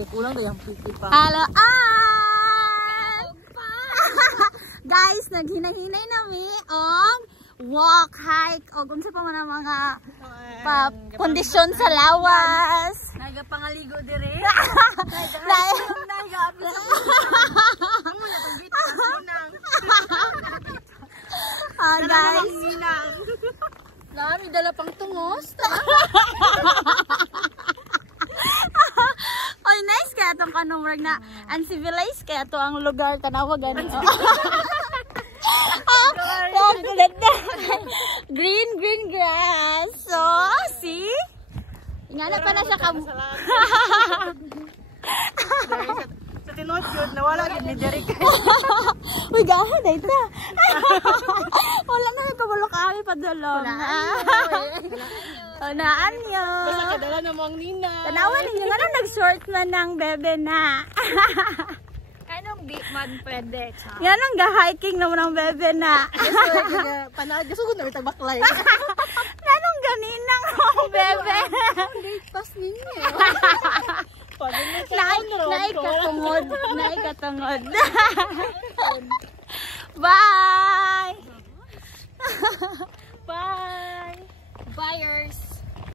kay kulang daw yung pipi pa. Hello, guys, naghinay-hinay nami og walk, hike, o kung sa pa man ang mga kondisyon sa lawas. Nagapangaligo dire. Guys, Nami dala pang tungos. oy, nice kaya itong kanumrag na uncivilized kaya ito ang lugar tanawa gani. Green grass. So, see? Ingana pa na sa Sa tinuod yun, nawala yun ni Derek. uy, gahan, dahil na. Wala na yung kabalo kami padulong. Unaan nyo. Basta kadala na mo ang nina. Tanawan ninyo, nga lang nag-short na ng bebe na. Anong di man pwede? Nga lang ga-hiking naman ang bebe na. Panaad, gusto ko na may tabaklay. Nanong ganinang ang bebe. Pas ninyo. Naikatungod.